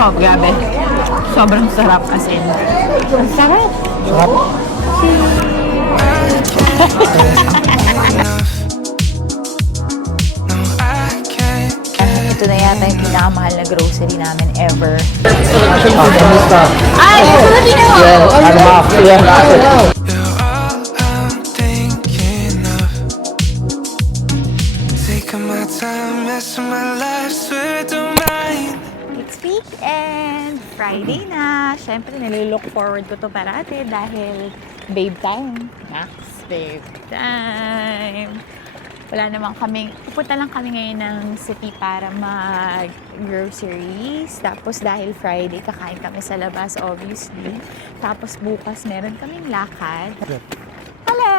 Oh, grabe. Sobrang sarap as in. Ang sarap. Sarap. Ito na yata yung pinakamahal na grocery namin ever. Kamusta? Ay! Filipino! Ano ba? You're all I'm thinking of. Taking my time, messing my life, swear I don't mind. It's weekend! Friday na! Siyempre, nililook forward ko to parati dahil babe time. Max, babe time! Wala naman kaming, pupunta lang kami ngayon ng city para mag-groceries. Tapos dahil Friday, kakain kami sa labas, obviously. Tapos bukas, meron kaming lakad. Hello!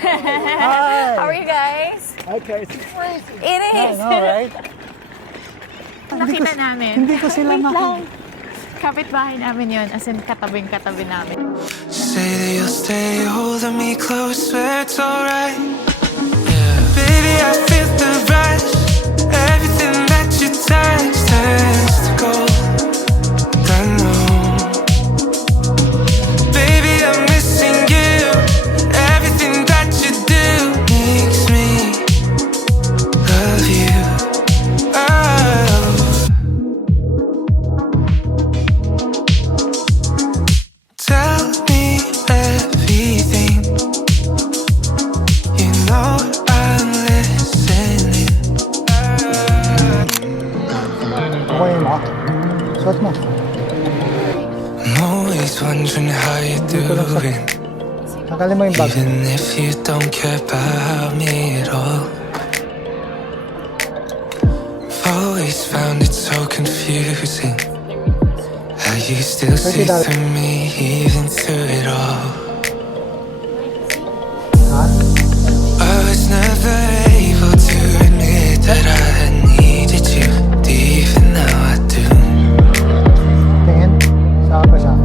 Hi! How are you guys? Okay, it's crazy. It is! I know, right? Nakita namin. Hindi ko sila Wait makita. lang. Kapitbahay namin yun, as in katabing-katabi namin. Say that you'll stay holding me close, swear it's alright. Yeah, baby, I feel the rush. Everything that you touch turns to gold. I know, baby, I'm missing you. Everything that you do makes me love you. Oh. Tell me everything. You know I'm listening. Okay mo? Suot mo. I'm always wondering how you're doing, Nakalin mo yung bag. even if you don't care about me at all. I've always found it so confusing how you still see through me even through it all. Ha? I was never able to admit that I needed you deep, and now I do. Tingin. Saan pa siya?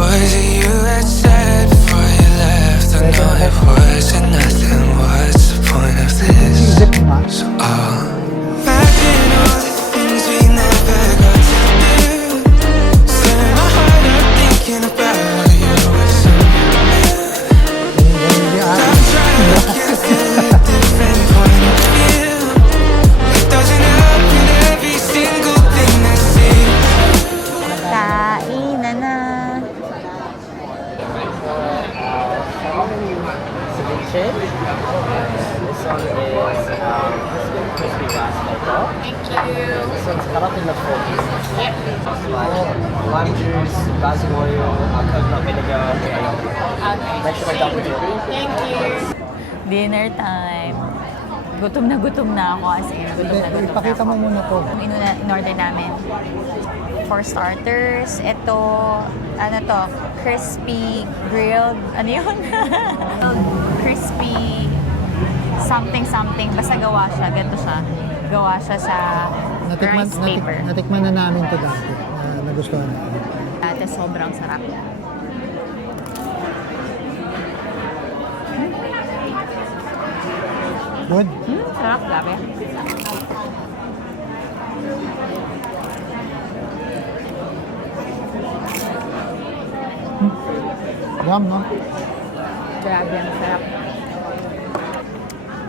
Was it you that said before you left? I know it wasn't nothing. What's the point of this? Isip mo nga. So I'll imagine all the things we never got to do. Stir my heart up thinking about you. I'm trying to get a different point of view. It doesn't help in every single thing I see. Kainan na. This one is crispy basket. Thank you. This one's cut up in the four pieces. Yep. Lime juice, basil oil, coconut vinegar. Make sure they're double dip. Dinner time. Gutom na ako as in. Gutom na Ipakita mo ako. muna to. Ang in-order namin. For starters, ito, ano to, crispy grilled, ano yun? Crispy something, basta gawa siya, ganito siya. Gawa siya sa rice paper. Natikman na namin to dati. Nagustuhan namin. Dati sobrang sarap. Good? Sarap, grabe. Yum, no? Grabe, ang sarap.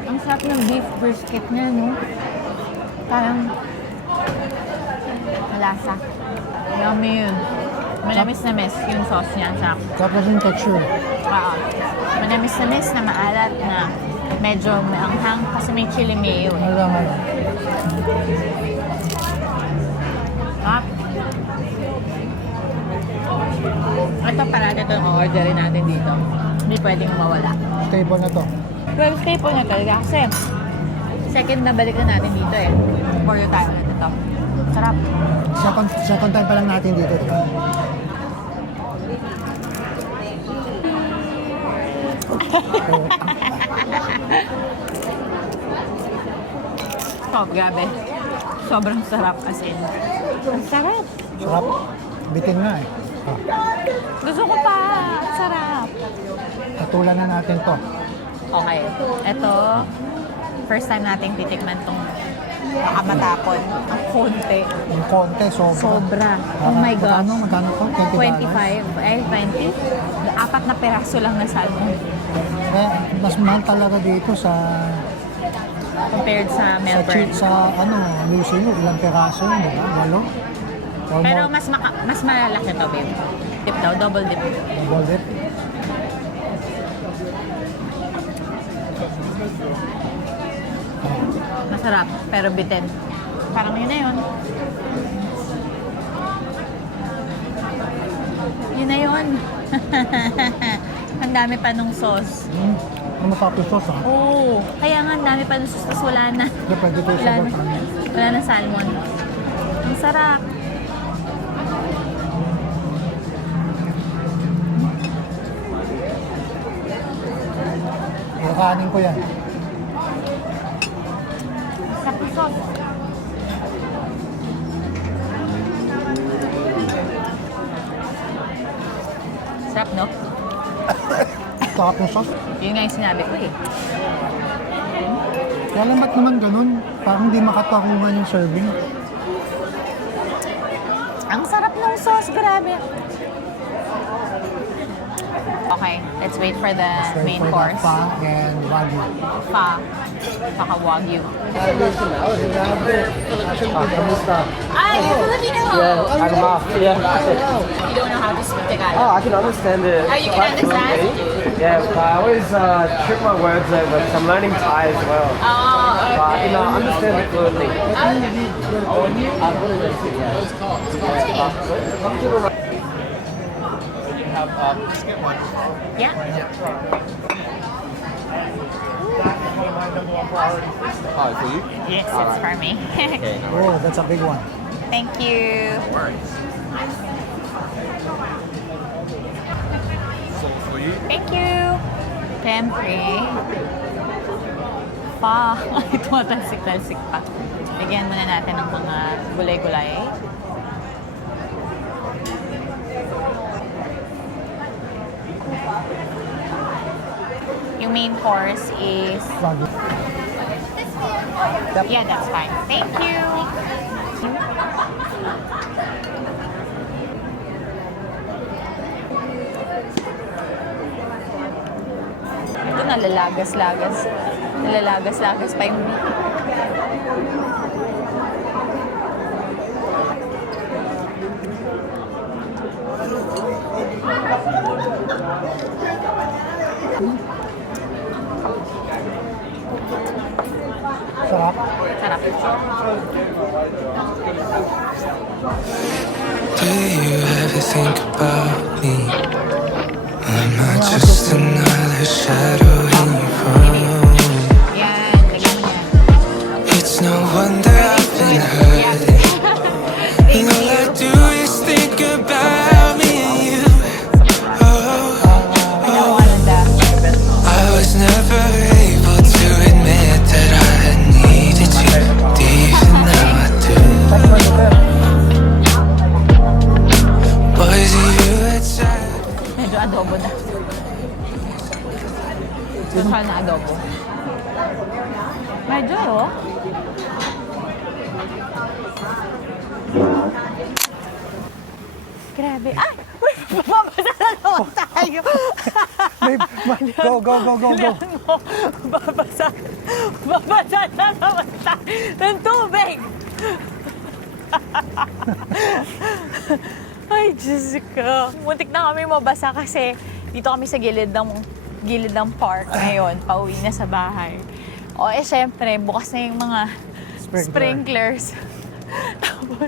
Ang sarap ng beef brisket niya, no? Parang malasa. Yummy yun. Manamis yung sauce niya. Ang sarap. Sarap na yung texture. Oo. Manamis na maalat na medyo maanghang kasi may chili mayo eh. Ano naman? Sarap. Ito parati itong orderin natin dito. Hindi pwedeng mawala. Staple na to. Well, staple na talaga kasi second na balik na natin dito eh. Order tayo ulit ito. Sarap. Second time pa lang natin dito. Diba? Oh, grabe. Sobrang sarap as in. Ang sarap. Sarap. Bitin nga eh. Gusto ko pa. Ang sarap. Patulan na natin to. Okay. Ito, first time nating titikman tong Baka matapon. Ang konti. Yung konti, sobra. Sobra. Oh my God. Magkano to? $20? 25. Eh, 20. Apat na peraso lang na salmon. Eh, mas mahal talaga dito sa Compared sa Melbourne. New Zealand, ilang peraso yun, di ba? 8? Pero mas malalaki to, babe. Dip daw, double dip. Double dip. Masarap, pero bitin. Parang yun na yun. Yun na yun. Ang dami pa nung sauce. Ang masarap yung sauce, ha? Oo. Kaya nga, ang dami pa nung sauce, tapos wala na. Hindi, pwede ito yung Wala sagot. na. Wala na salmon. Ang sarap. Kakanin ko yan. Sarap yung sauce. Sarap, no? Sarap yung sauce. Yun nga yung sinabi ko eh. Kaya lang ba't naman ganun? Parang di makatakungan yung serving. Ang sarap ng sauce, grabe. Okay, let's wait for the main For course. that pa and wagyu. Pho. Saka wagyu. Kamusta? Ay, Filipino! Yeah, I'm off. Yeah. You don't know how to speak Tagalog. Oh, I can understand it. Oh, you can quite understand? fluently. Yeah, but I always trip my words over because I'm learning Thai as well. Oh, But you know, I understand it fluently. yeah. Oh, for you? Yes, it's for me. Oh, that's a big one. Thank you. Thank you. Siyempre. Pa. Ay, tumatalsik-talsik pa. Bigyan muna natin ng mga gulay-gulay. Yung main course is... Wagyu. Yeah, that's fine. Thank you. Ito nalalagas-lagas. Nalalagas-lagas pa yung meat. Sarap. Sarap. Do you ever think about me? I'm not just another shadow in your phone. Yan, lagyan mo yan. It's no wonder I've been hurting. And all I do is think about me and you. I was never able to admit that I had needed you deeper now I do. Was it you that said? Medyo adobo na. Sukal na adobo. Medyo, oh. Grabe. Ay! Uy! Babasa na naman tayo. Babe, go, go, go, go, go. Alam mo, babasa. Babasa na naman tayo ng tubig. Ay, Diyos ko. Muntik na kami mabasa kasi dito kami sa gilid ng park ngayon. Pauwi na sa bahay. O eh, syempre, bukas na yung mga sprinklers. Tapos,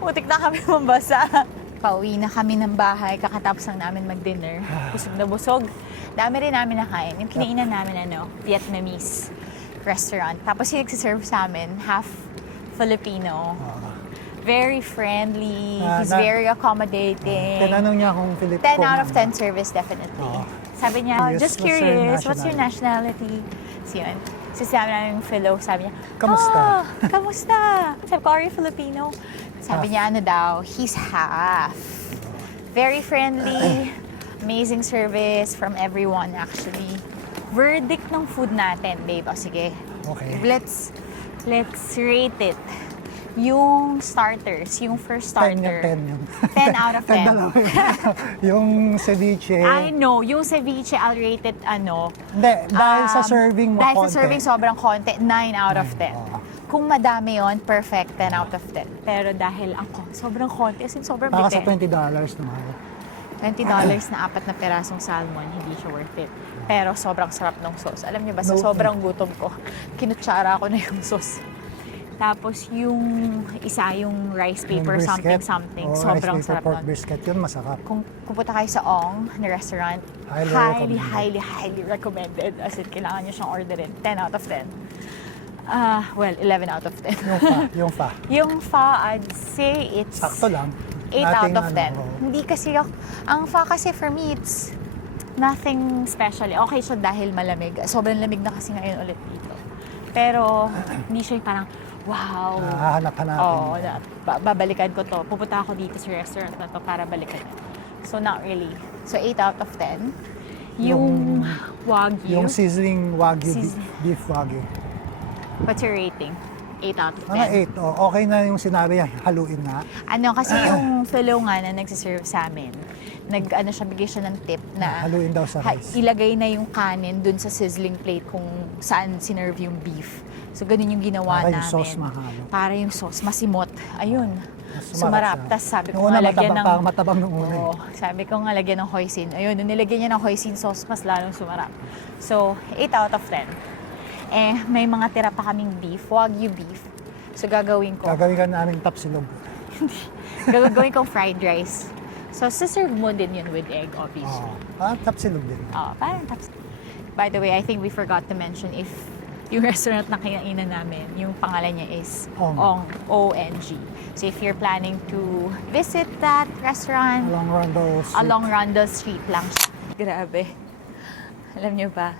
muntik na kami mabasa. Pauwi na kami ng bahay, kakatapos lang namin mag-dinner. Busog na busog. Dami rin namin nakain. Yung kinainan namin, Vietnamese restaurant. Tapos yung nagsiserve sa amin, half Filipino. Very friendly. He's very accommodating. Tinanong niya kung Filipino. 10 out of 10 service, definitely. Sabi niya, Curious, just curious, what's your nationality? So yun. So sabi namin yung Philo, sabi niya, Kamusta? "Oh, kamusta? Sabi ko, are you Filipino? Sabi niya, ano daw, he's half. Very friendly, amazing service from everyone actually. Verdict ng food natin, babe. O sige, Okay. Let's rate it. Yung starters, yung first 10 starter. 10 yun. 10 out of 10 10. na lang. Yung ceviche. I know, yung ceviche, I'll rate it, Hindi, dahil sa serving mo dahil konti. sa serving sobrang konti, 9 out of 10. oo. Kung madami yon perfect, 10 out of 10. Pero dahil sobrang konti, as in sobrang Baka sa bitin. $20 naman. $20 na 4 na perasong salmon, hindi siya worth it. Pero sobrang sarap ng sauce. Alam niyo ba, sa No. sobrang gutom ko, kinutsara ko na yung sauce. Tapos yung isa, yung rice paper Yung brisket. something, Oo, sobrang rice paper sarap pork nun. brisket yun, masarap. Kung pupunta kayo sa Ong na restaurant, Highly highly recommended. As in, kailangan nyo siyang orderin. 10 out of 10. Well, 11 out of 10. Yung fa. Yung pho, I'd say it's Sakto lang. 8 out Nothing, of 10. oo. Hindi kasi ang pho kasi for me, it's nothing special. Okay siya dahil malamig. Sobrang lamig na kasi ngayon ulit dito. Pero, hindi siya yung parang, wow. Hahanap-hanapin. Oo, babalikan ko to. Pupunta ako dito sa restaurant na to para balikan. So, not really. So, 8 out of 10. Yung Wagyu. Yung sizzling Wagyu, Sizzling. beef Wagyu. What's your rating? 8 out of 10. Mga 8. Oh, okay na yung sinabi yan, haluin na. Kasi yung fellow nga na nagsiserve sa amin, siya, bigay siya ng tip na Haluin daw sa rice. ilagay na yung kanin dun sa sizzling plate kung saan sinerve yung beef. So, ganun yung ginawa Para namin. yung sauce mahalo. Para yung sauce masimot. Ayun. Sumarap Sumarap. siya. Tapos sabi ko Nung una, nga lagyan ng... parang matabang nung una. Oo. Sabi ko nga lagyan ng hoisin. Ayun, nung nilagyan niya ng hoisin sauce, mas lalong sumarap. So, 8 out of 10. May mga tira pa kaming beef, Wagyu beef. So, gagawin ko. Gagawin ka namin tapsilog. Gagawin kong fried rice. So, siserve mo din yun with egg, obviously. Tapsilog din. Parang taps. By the way, I think we forgot to mention if yung restaurant na kinainan namin, yung pangalan niya is Ong. Ong, O-N-G. So, if you're planning to visit that restaurant, Along Rondo Street. along Rundle Street lang siya. Grabe. Alam niyo ba,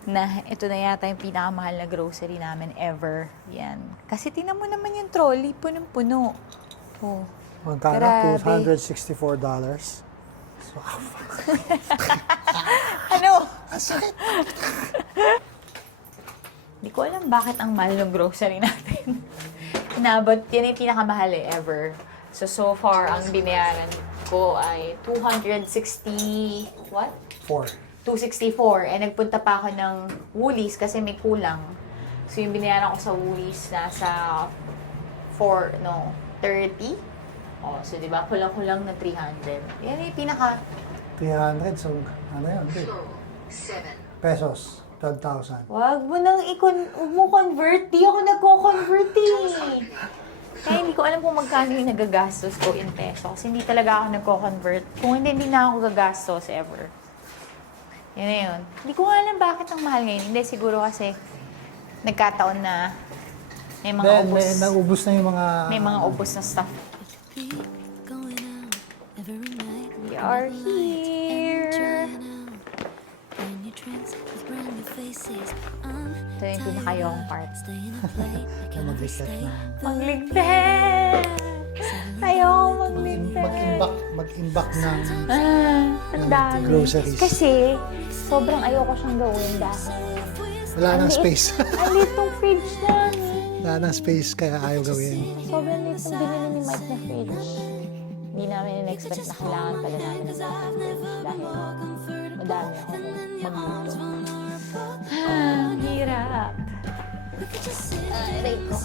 na ito na yata yung pinakamahal na grocery namin ever. Yan. Kasi tingnan mo naman yung trolley, punong-puno. Oh. Magkano? Grabe. $264. So, Ano? Hindi ko alam bakit ang mahal ng grocery natin. Inabot, yan yung pinakamahal ever. So far, ang binayaran ko ay 260, what? 264. Nagpunta pa ako ng Woolies kasi may kulang. So, yung binayaran ko sa Woolies nasa 30. So, di ba? Kulang-kulang na 300. Yan yung pinaka... 300. So, ano yun? Pesos. 12,000. Wag mo nang convert. Di ako nagko-convert eh. Kaya hindi ko alam kung magkano yung nagagastos ko in peso. Kasi hindi talaga ako nagko-convert. Kung hindi na ako gagastos ever. Yan na yun. Hindi ko alam bakit ang mahal ngayon. Hindi, siguro kasi nagkataon na may mga Then, ubos. naubos na yung mga... May mga ubos na stuff. We are here. Ito yung pinakayong part. Kaya mag-reset na. Magligpit! Ayaw magligpit. Mag-imbak ng... Ang dami. Groceries. Kasi, sobrang ayoko siyang gawin dahil... Wala nang Ang liit- space. Ang liit ng fridge namin. Wala nang space kaya ayaw gawin. Sobrang liit ng binili ni Mike na fridge. Hindi namin in-expect na kailangan pala namin ng fridge dahil madami ako magluto. Ang hirap. Aray ko.